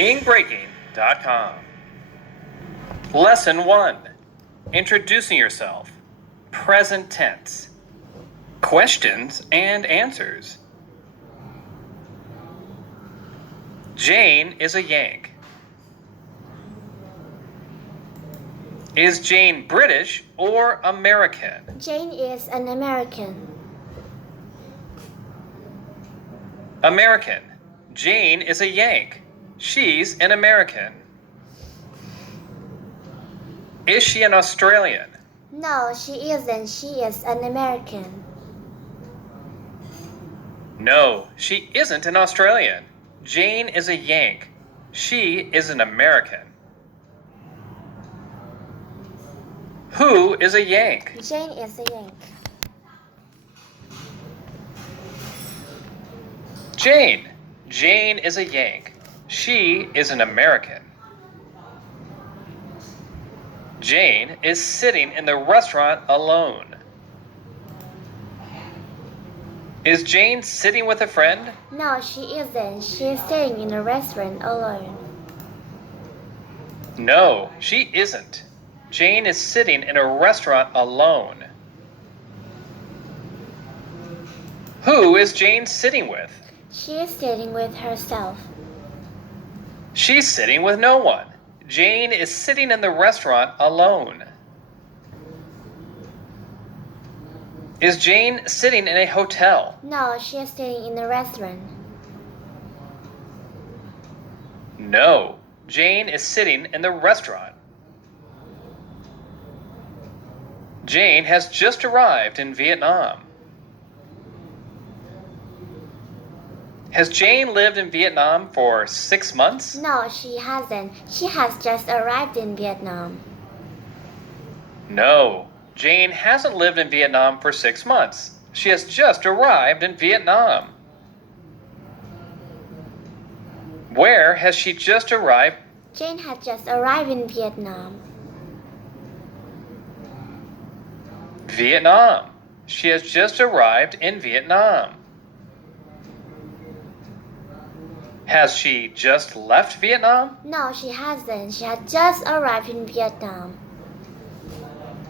BeingBreaking.com. Lesson 1. Introducing yourself. Present tense. Questions and answers. Jane is a Yank. Is Jane British or American? Jane is an American. American. Jane is a Yank. She's an American. Is she an Australian? No, she isn't. She is an American. No, she isn't an Australian. Jane is a Yank. She is an American. Who is a Yank? Jane is a Yank. Jane. Jane is a Yank. She is an American. Jane is sitting in the restaurant alone. Is Jane sitting with a friend? No, she isn't. She is sitting in a restaurant alone. No, she isn't. Jane is sitting in a restaurant alone. Who is Jane sitting with? She is sitting with herself. She's sitting with no one. Jane is sitting in the restaurant alone. Is Jane sitting in a hotel? No, she is sitting in a restaurant. No, Jane is sitting in the restaurant. Jane has just arrived in Vietnam. Has Jane lived in Vietnam for 6 months? No, she hasn't. She has just arrived in Vietnam. No, Jane hasn't lived in Vietnam for 6 months. She has just arrived in Vietnam. Where has she just arrived? Jane had just arrived in Vietnam. Vietnam. She has just arrived in Vietnam. Has she just left Vietnam? No, she hasn't. She had just arrived in Vietnam.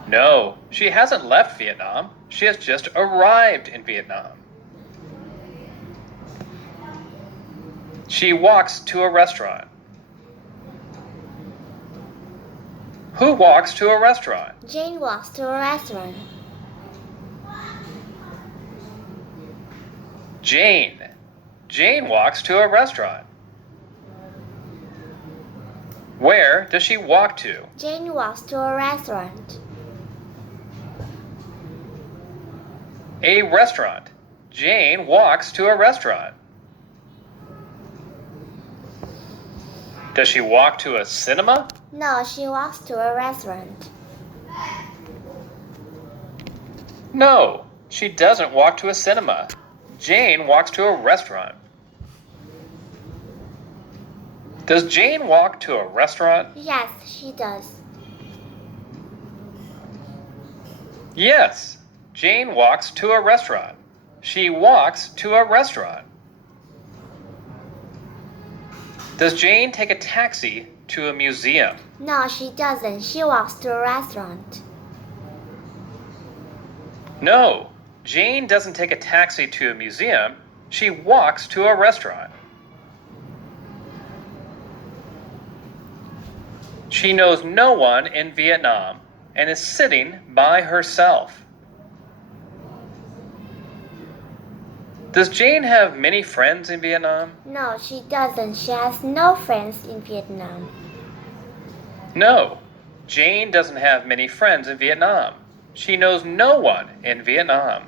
No, she hasn't left Vietnam. She has just arrived in Vietnam. She walks to a restaurant. Who walks to a restaurant? Jane walks to a restaurant. Jane. Jane walks to a restaurant. Where does she walk to? Jane walks to a restaurant. A restaurant. Jane walks to a restaurant. Does she walk to a cinema? No, she walks to a restaurant. No, she doesn't walk to a cinema. Jane walks to a restaurant. Does Jane walk to a restaurant? Yes, she does. Yes, Jane walks to a restaurant. She walks to a restaurant. Does Jane take a taxi to a museum? No, she doesn't. She walks to a restaurant. No, Jane doesn't take a taxi to a museum. She walks to a restaurant. She knows no one in Vietnam and is sitting by herself. Does Jane have many friends in Vietnam? No, she doesn't. She has no friends in Vietnam. No, Jane doesn't have many friends in Vietnam. She knows no one in Vietnam.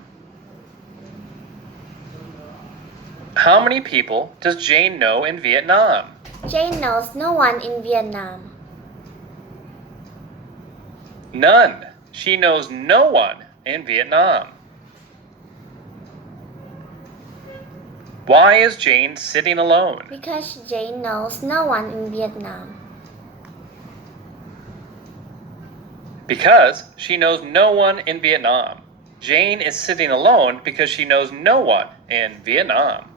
How many people does Jane know in Vietnam? Jane knows no one in Vietnam. None. She knows no one in Vietnam. Why is Jane sitting alone? Because Jane knows no one in Vietnam. Because she knows no one in Vietnam. Jane is sitting alone because she knows no one in Vietnam.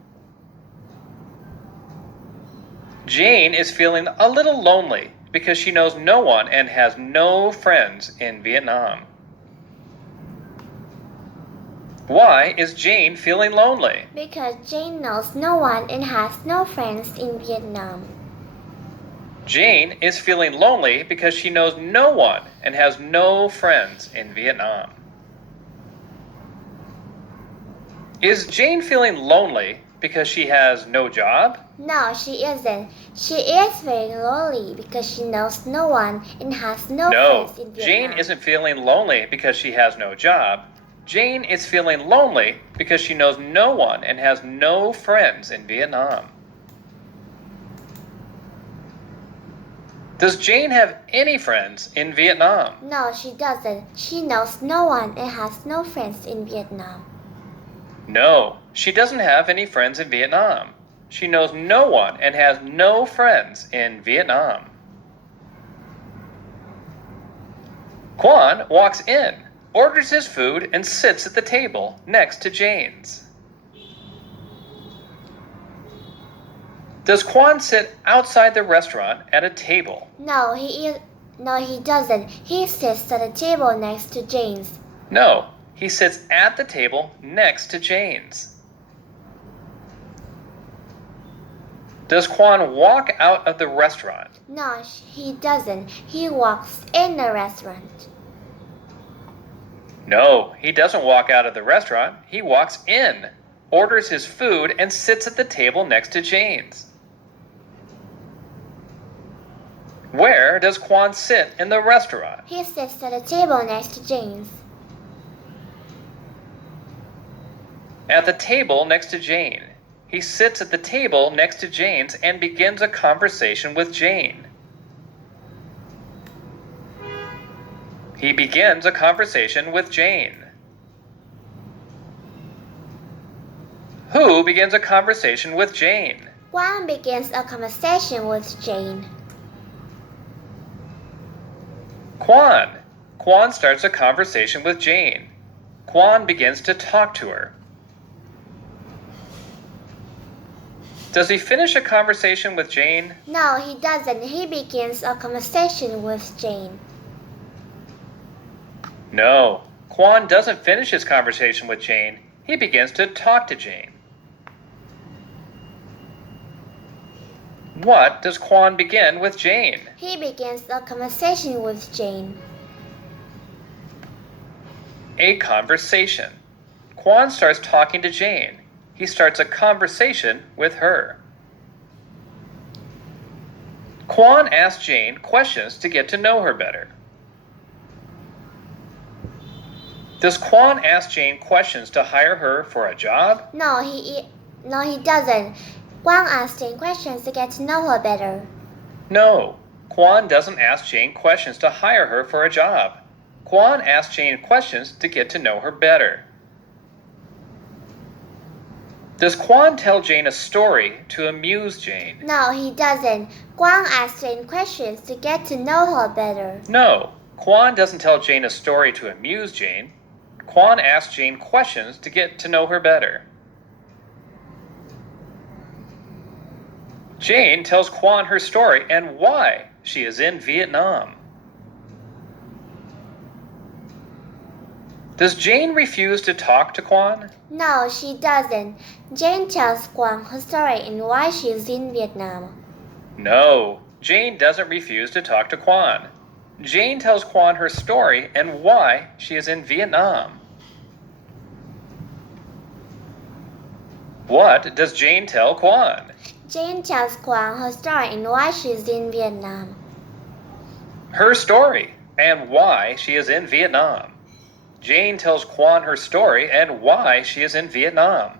Jane is feeling a little lonely because she knows no one and has no friends in Vietnam. Why is Jane feeling lonely? Because Jane knows no one and has no friends in Vietnam. Jane is feeling lonely because she knows no one and has no friends in Vietnam. Is Jane feeling lonely because she has no job? No, she isn't. She is very lonely because she knows no one and has no friends in Vietnam. Jane isn't feeling lonely because she has no job. Jane is feeling lonely because she knows no one and has no friends in Vietnam. Does Jane have any friends in Vietnam? No, she doesn't. She knows no one and has no friends in Vietnam. No, she doesn't have any friends in Vietnam. She knows no one and has no friends in Vietnam. Quan walks in, orders his food, and sits at the table next to Jane's. Does Quan sit outside the restaurant at a table? No, he doesn't. He sits at a table next to Jane's. No, he sits at the table next to Jane's. Does Quan walk out of the restaurant? No, he doesn't. He walks in the restaurant. No, he doesn't walk out of the restaurant. He walks in, orders his food, and sits at the table next to Jane's. Where does Quan sit in the restaurant? He sits at a table next to Jane's. At the table next to Jane. He sits at the table next to Jane's and begins a conversation with Jane. He begins a conversation with Jane. Who begins a conversation with Jane? Quan begins a conversation with Jane. Quan. Quan starts a conversation with Jane. Quan begins to talk to her. Does he finish a conversation with Jane? No, he doesn't. He begins a conversation with Jane. No, Quan doesn't finish his conversation with Jane. He begins to talk to Jane. What does Quan begin with Jane? He begins a conversation with Jane. A conversation. Quan starts talking to Jane. He starts a conversation with her. Quan asks Jane questions to get to know her better. Does Quan ask Jane questions to hire her for a job? No, he doesn't. Quan asks Jane questions to get to know her better. No, Quan doesn't ask Jane questions to hire her for a job. Quan asks Jane questions to get to know her better. Does Quan tell Jane a story to amuse Jane? No, he doesn't. Quan asks Jane questions to get to know her better. No, Quan doesn't tell Jane a story to amuse Jane. Quan asks Jane questions to get to know her better. Jane tells Quan her story and why she is in Vietnam. Does Jane refuse to talk to Quan? No, she doesn't. Jane tells Quan her story and why she is in Vietnam. No, Jane doesn't refuse to talk to Quan. Jane tells Quan her story and why she is in Vietnam. What does Jane tell Quan? Jane tells Quan her story and why she is in Vietnam. Her story and why she is in Vietnam. Jane tells Quan her story and why she is in Vietnam.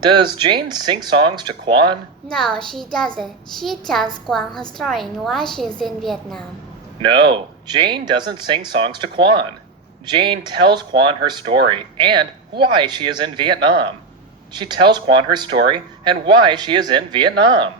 Does Jane sing songs to Quan? No, she doesn't. She tells Quan her story and why she is in Vietnam. No, Jane doesn't sing songs to Quan. Jane tells Quan her story and why she is in Vietnam. She tells Quan her story and why she is in Vietnam.